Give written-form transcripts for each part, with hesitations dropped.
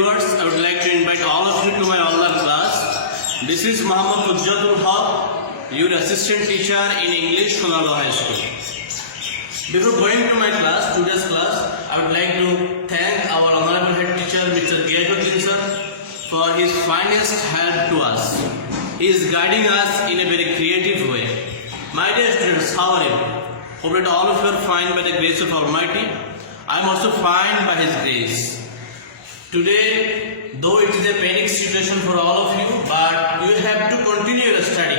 viewers, I would like to invite all of you to my online class. This is Muhammad Hujjatul Haq, your assistant teacher in English, Sonargaon High School. Before going to my class, today's class, I would like to thank our honorable head teacher, Mr. Giyazuddin sir, for his finest help to us. He is guiding us in a very creative way. My dear students, how are you? Hope that all of you are fine by the grace of Almighty. I am also fine by His grace. Today, though it is a panic situation for all of you, but you have to continue your study.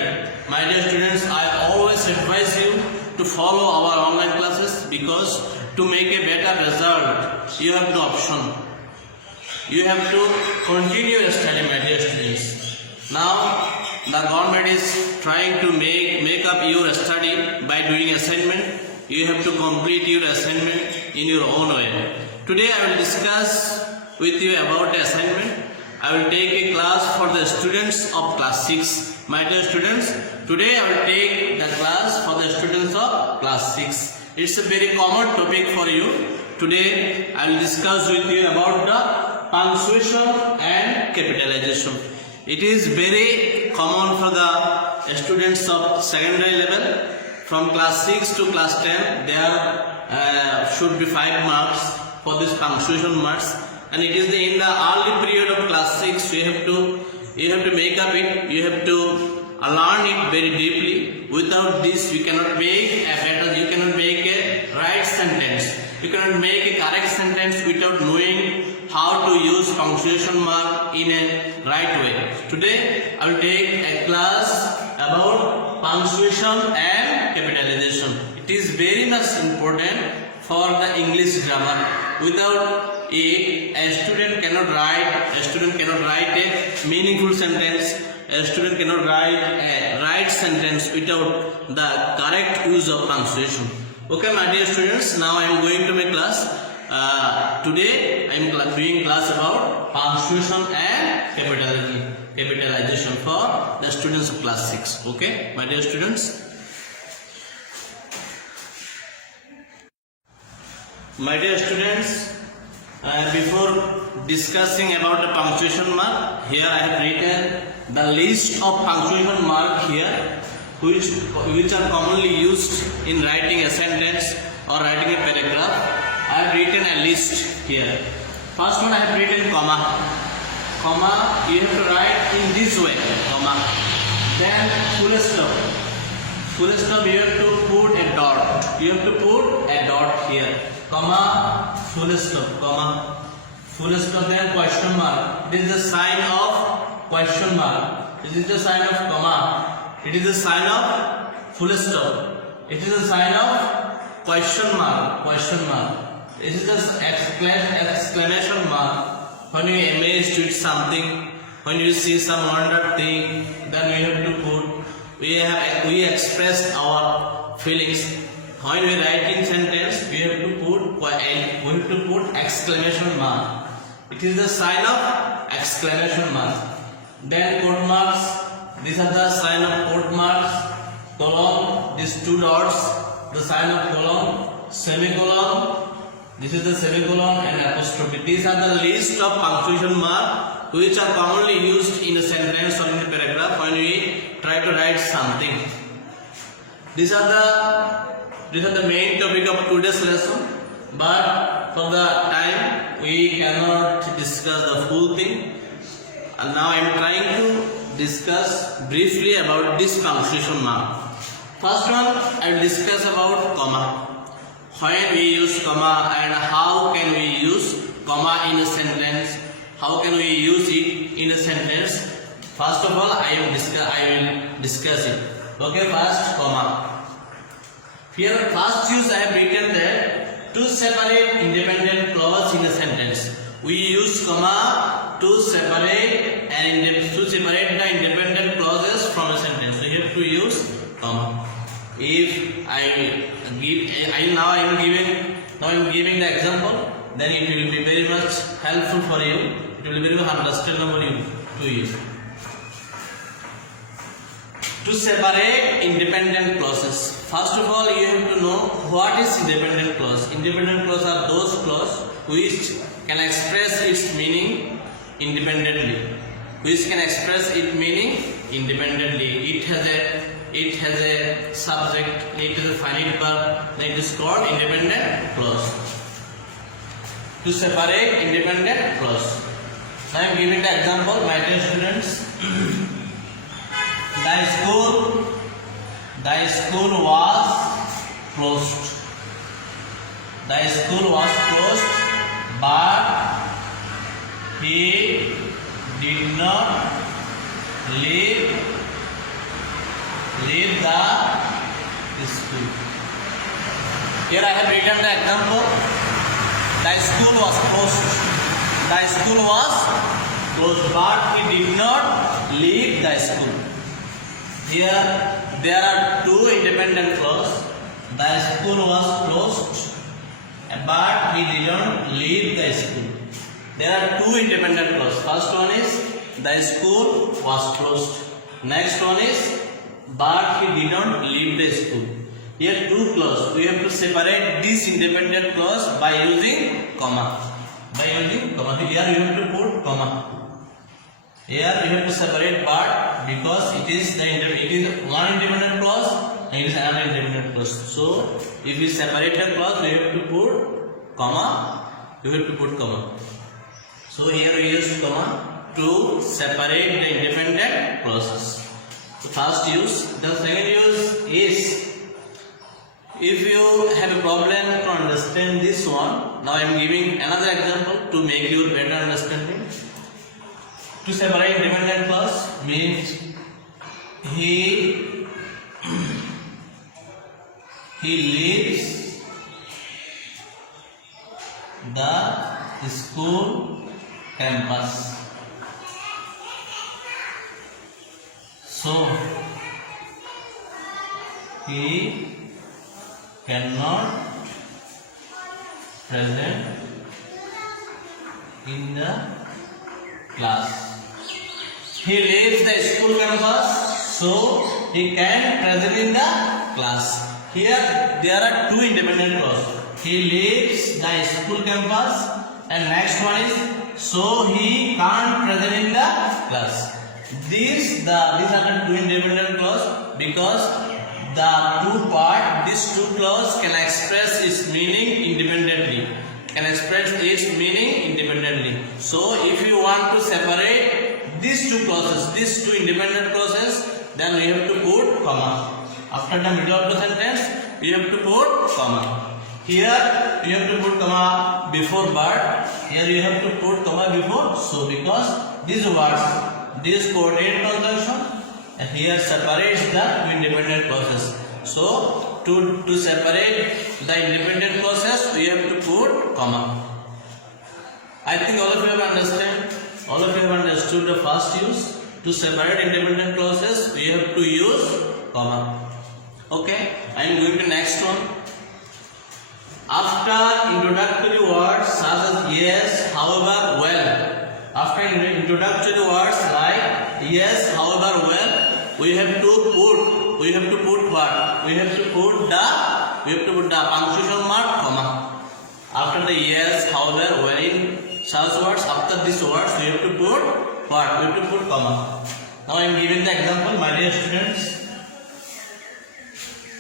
My dear students, I always advise you to follow our online classes because to make a better result, you have no option. You have to continue your study, my dear students. Now, the government is trying to make up your study by doing assignment. You have to complete your assignment in your own way. Today I will discuss with you about the assignment. I will take a class for the students of class 6. My dear students, today I will take the class for the students of class 6. It's a very common topic for you. Today I will discuss with you about the punctuation and capitalization. It is very common for the students of secondary level. From class 6 to class 10, there should be 5 marks for this punctuation marks. And it is in the early period of class 6, you have to make up it, you have to learn it very deeply. Without this, you cannot make a right sentence. You cannot make a correct sentence without knowing how to use punctuation mark in a right way. Today, I will take a class about punctuation and capitalization. It is very much important for the English grammar. Without it, a student cannot write a meaningful sentence. A student cannot write a right sentence without the correct use of punctuation. Okay, my dear students, now I am going to my class. Today I am doing class about punctuation and capitalization for the students of class 6. Okay, my dear students. My dear students, before discussing about the punctuation mark, here I have written the list of punctuation mark here, which are commonly used in writing a sentence or writing a paragraph. I have written a list here. First one I have written comma. Comma, you have to write in this way, comma. Then full stop. Full stop, you have to put a dot. You have to put a dot here. Comma, full stop, comma. Full stop, then question mark. This is the sign of question mark. This is the sign of comma. It is the sign of full stop. It is the sign of question mark. Question mark. It is the exclamation mark. When you are amazed with something, when you see some wonderful thing, then we have to put. We expressed our feelings. When we write in sentence, we have to put exclamation mark. It is the sign of exclamation mark. Then quote marks. These are the sign of quote marks. Colon. These 2 dots. The sign of colon. Semicolon. This is the semicolon and apostrophe. These are the list of punctuation mark which are commonly used in a sentence or in a paragraph when we try to write something. These are the main topic of today's lesson. But for the time we cannot discuss the full thing. And now I am trying to discuss briefly about this punctuation mark. First one I will discuss about comma. When we use comma and how can we use comma in a sentence? How can we use it in a sentence? First of all, I will discuss it. Okay, first comma. Here, first use I have written that to separate independent clause in a sentence. We use comma to separate the independent clauses from a sentence. So you have to use comma. If I am giving the example, then it will be very much helpful for you. It will be very much understandable to you. To separate independent clauses. First of all, you have to know what is independent clause. Independent clause are those clause which can express its meaning independently, which can express its meaning independently. It has a subject, it has a finite verb, then it is called independent clause. To separate independent clause. Now I am giving the example, my dear students. The school was closed. The school was closed, but he did not leave the school. Here I have written the example. The school was closed. The school was closed, but he did not leave the school. Here there are two independent clauses. The school was closed, but he didn't leave the school. There are two independent clauses. First one is the school was closed. Next one is but he didn't leave the school. Here two clauses. We have to separate this independent clause by using comma. Here you have to put comma. Here you have to separate but because it is one independent clause and it is another independent clause. So if we separate the clause, we have to put comma. So here we use comma to separate the independent clauses. The first use. The second use is, if you have a problem to understand this one, now I am giving another example to make your better understanding. To separate independent clause means he leaves the school campus. So he cannot present in the class. He leaves the school campus, so he can present in the class. Here there are two independent clauses. He leaves the school campus, and next one is so he can't present in the class. These are the two independent clauses because these two clauses can express its meaning independently. So if you want to separate these two independent clauses, then we have to put comma. After the middle of the sentence, we have to put comma. Here you have to put comma before but. Here you have to put comma before so, because these words, this coordinate conjunction, and here separates the two independent clauses. So to separate the independent clauses, we have to put comma. I think all of you have understood the first use. To separate independent clauses, we have to use comma. Okay, I am going to next one. After introductory words such as yes, however, well. After introductory words like yes, however, well, we have to put what? We have to put the punctuation mark, comma. After the yes, however, well, in such words, after these words, we have to put what? We have to put comma. Now I am giving the example, my dear students.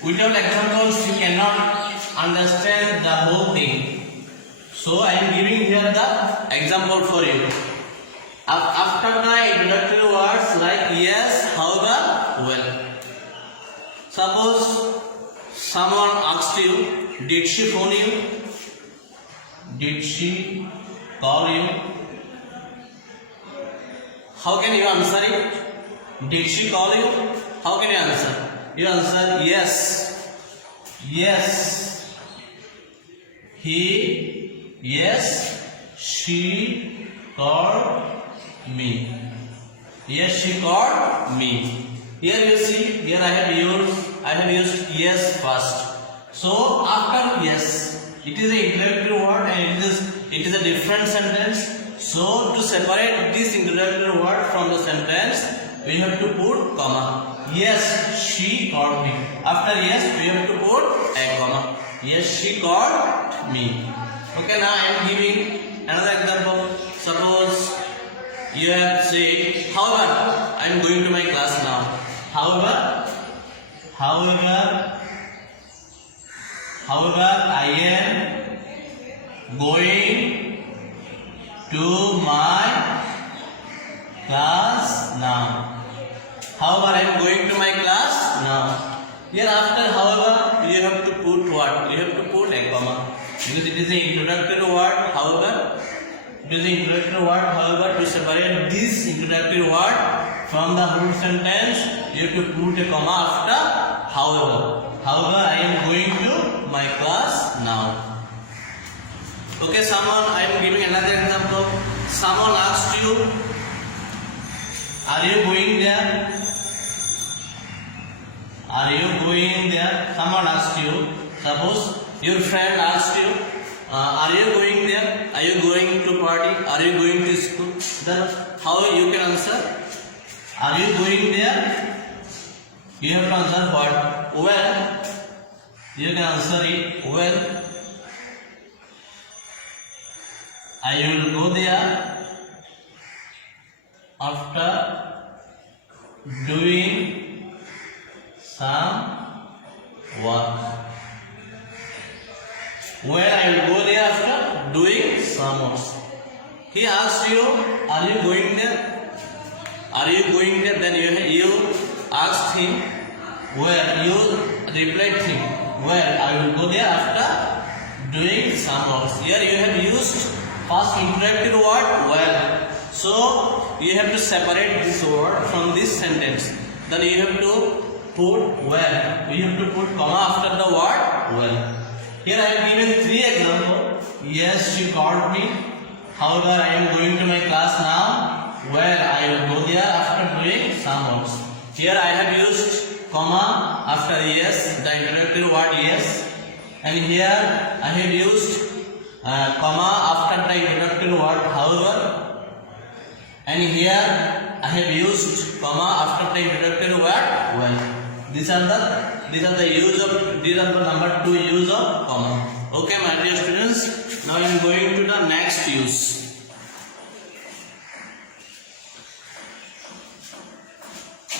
Without examples, you cannot understand the whole thing. So I am giving here the example for you. After the introductory words like yes, however, well. Suppose someone asked you, did she phone you? Did she call you? How can you answer it? Did she call you? How can you answer? You answer yes. Yes. Yes, she called me. Yes, she called me. Here you see, here I have used yes first. So after yes, it is an introductory word and it is a different sentence. So to separate this introductory word from the sentence, we have to put comma. Yes, she called me. After yes, we have to put a comma. Yes, she called me. Okay, now I am giving another example. Suppose you have said, however, I am going to my class now. However, I am going to my class now. However, I am going to my class now. Here after however, you have to put what? You have to put a comma. Because it is an introductory word, however. It is an introductory word, however, to separate this introductory word from the whole sentence, you have to put a comma after however. However, I am going to my class now. Okay, I am giving another example. Someone asked you, are you going there? Are you going there? Someone asked you. Suppose your friend asked you, are you going there? Are you going to party? Are you going to school? Then how you can answer? Are you going there? You have to answer what? Well. You can answer it well. I will go there after doing some work. Where I will go there after doing some work. He asked you, are you going there? Are you going there? Then you asked him, where? You replied him, where? I will go there after doing some work. Here you have used first introductory word, well. So you have to separate this word from this sentence. Then you have to put well. You have to put comma after the word well. Here I have given 3 examples. Yes, she called me. However, I am going to my class now. Well, I will go there after doing some work. Here I have used comma after yes, the introductory word yes. And here I have used comma after the introductory word however. And here I have used comma after the introductory word well. These are the number 2 use of comma. Okay, my dear students. Now I am going to the next use.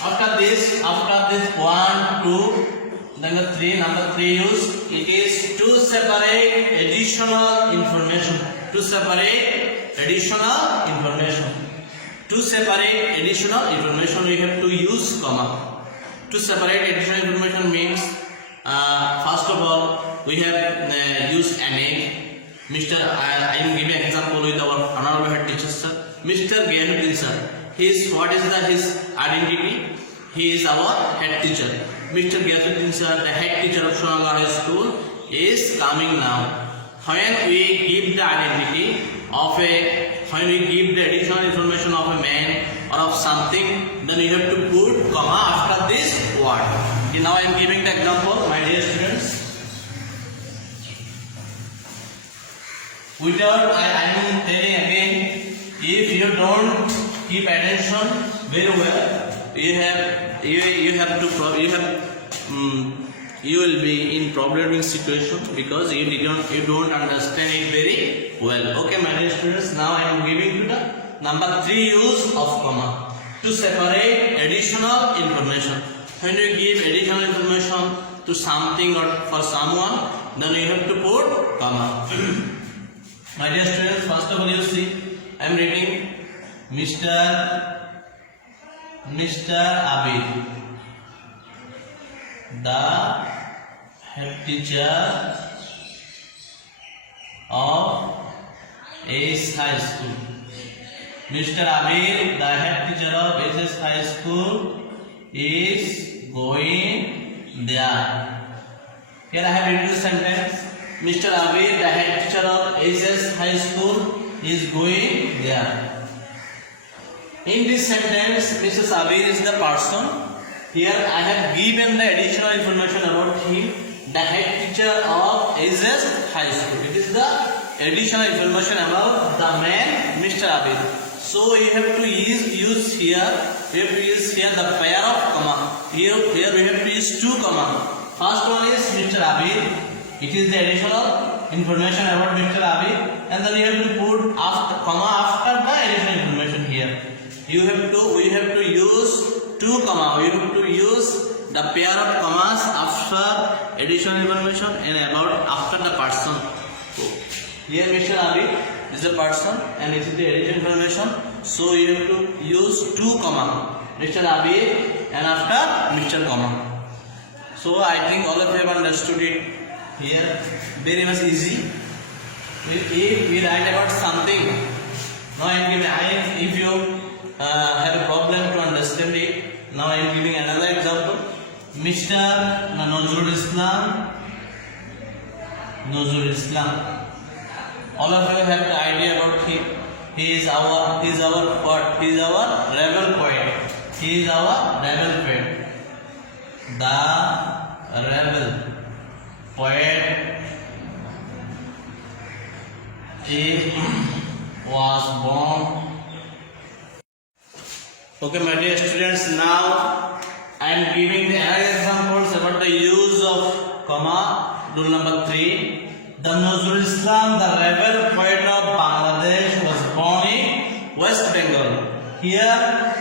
After this 1, 2, number 3 use. It is to separate additional information. To separate additional information, we have to use comma. To separate additional information means, first of all, we have used a name. I am giving an example with our honorable head teacher, sir. Mr. Gyanuddin sir. His identity? He is our head teacher. Mr. Gyanuddin sir, the head teacher of Sonalgaon High School, is coming now. When we give the identity when we give the additional information of a man or of something, then you have to put comma after this word. Okay, now I am giving the example, my dear students. Without I am telling again, if you don't keep attention very well, you will be in problematic situation because you don't understand it very well. Okay, my dear students, now I am giving to the number 3 use of comma to separate additional information. When you give additional information to something or for someone, then you have to put comma. My dear students, first of all, you see, I am reading Mr. Abid, the head teacher of ACE High School. Mr. Abid, the head teacher of ACE High School, is going there. Here I have written this sentence. Mr. Abid, the head teacher of ACE High School, is going there. In this sentence, Mrs. Abid is the person. Here I have given the additional information about him, the head teacher of ACE High School. It is the additional information about the man, Mr. Abid. So you have to use here. We have to use here the pair of comma. Here we have to use 2 comma. First one is Mr. Abid. It is the additional information about Mr. Abi, and then you have to put after, comma after the additional information here. We have to use two comma. We have to use the pair of commas after additional information and about after the person. Here Mr. Abi is the person and this is the additional information. So you have to use two comma, Mr. Abi and after Mr. comma. So I think all of you have understood it here. Very much easy. If we write about something, now I am giving. If you have a problem to understand it, now I am giving another example. Mr. Nazrul Islam. All of you have the idea about him. He is our poet. He is our rebel poet. He is our rebel poet. The rebel poet he was born. Okay, my dear students, now I am giving the other examples about the use of comma. Rule number 3. The Nazrul Islam, the rebel poet of Bangladesh, was born in West Bengal. Here,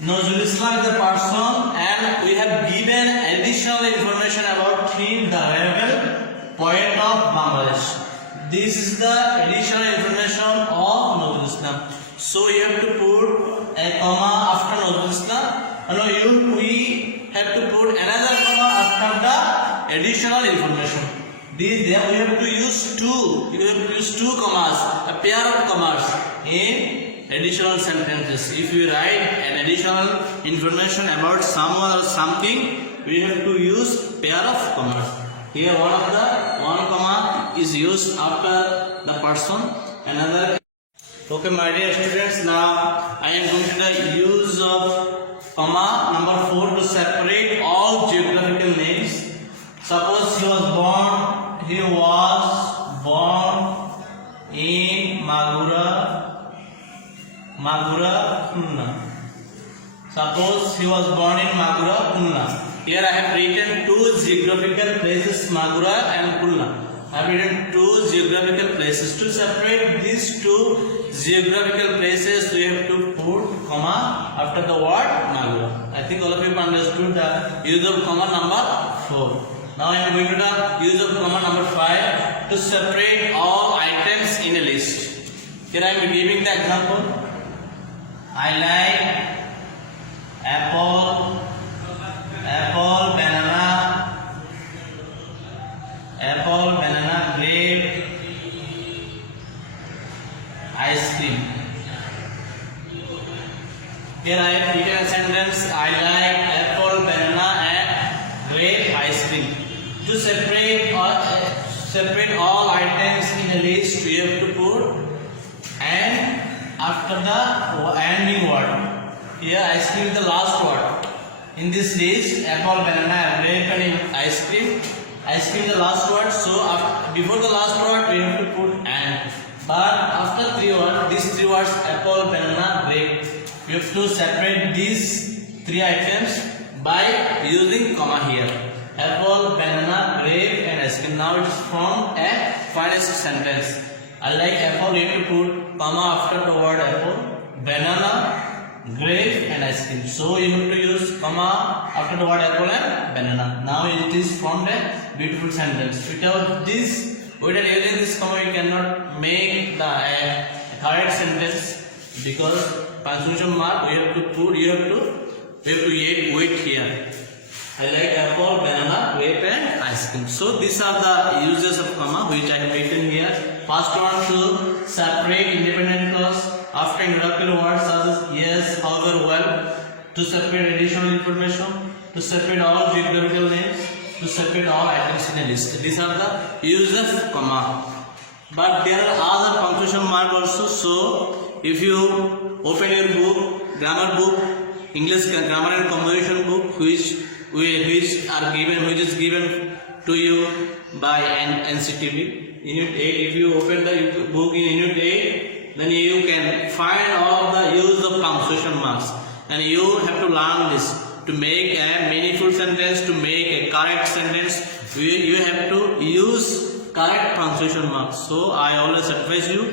Nazrul Islam is the person, and we have given additional information about him, the rebel poet of Bangladesh. This is the additional information of Nazrul Islam. So you have to put a comma after Nazrul Islam. We have to put another comma after the additional information. We have to use two. You have to use two commas, a pair of commas in additional sentences. If we write an additional information about someone or something, we have to use pair of commas. Here one comma is used after the person, another. Okay, my dear students, now I am going to the use of comma number 4 to separate all geographical names. Suppose he was born in Magura, Khulna. Suppose he was born in Magura, Khulna. Here I have written two geographical places, Magura and Khulna. I have written two geographical places. To separate these two geographical places, we have to put comma after the word Magura. I think all of you have understood the use of comma number 4. Now I am going to the use of comma number 5 to separate all items in a list. Here I am giving the example. I like apple, banana, grape, ice cream. Here I have written a sentence. I like apple, banana and grape ice cream. To separate all items in a list, we have to put and after the ending word. Here ice cream is the last word. In this list, apple, banana, grape and ice cream. Ice cream is the last word. So before the last word, we have to put and. But after these three words, apple, banana, grape, we have to separate these three items by using comma here. Apple, banana, grape and ice cream. Now it is formed a finest sentence. I like apple, you have to put comma after the word apple, banana, grape and ice cream. So you have to use comma after the word apple and banana. Now it is formed a beautiful sentence. Without using this comma, you cannot make the correct sentence, because punctuation mark we have to put. We have to wait here. I like apple, banana, grape and ice cream. So these are the uses of comma which I have written here. First one, to separate independent clause after introductory words such as yes, however, well. To separate additional information. To separate all geographical names. To separate all items in a list. These are the uses of comma. But there are other punctuation mark also. So if you open your book, grammar book, English grammar and composition book, which is given to you by NCTB, Unit 8. If you open the book in Unit 8, then you can find all the use of punctuation marks, and you have to learn this. To make a meaningful sentence, to make a correct sentence, you have to use correct punctuation marks. So I always advise you.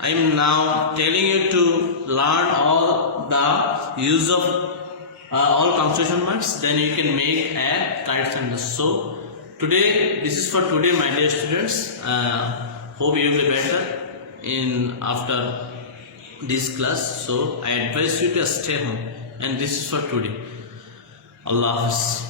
I am now telling you to learn all the use of all punctuation marks. Then you can make a correct sentence. So today, this is for today, my dear students. Hope you will be better in after this class. So I advise you to stay home. And this is for today. Allah Hafiz.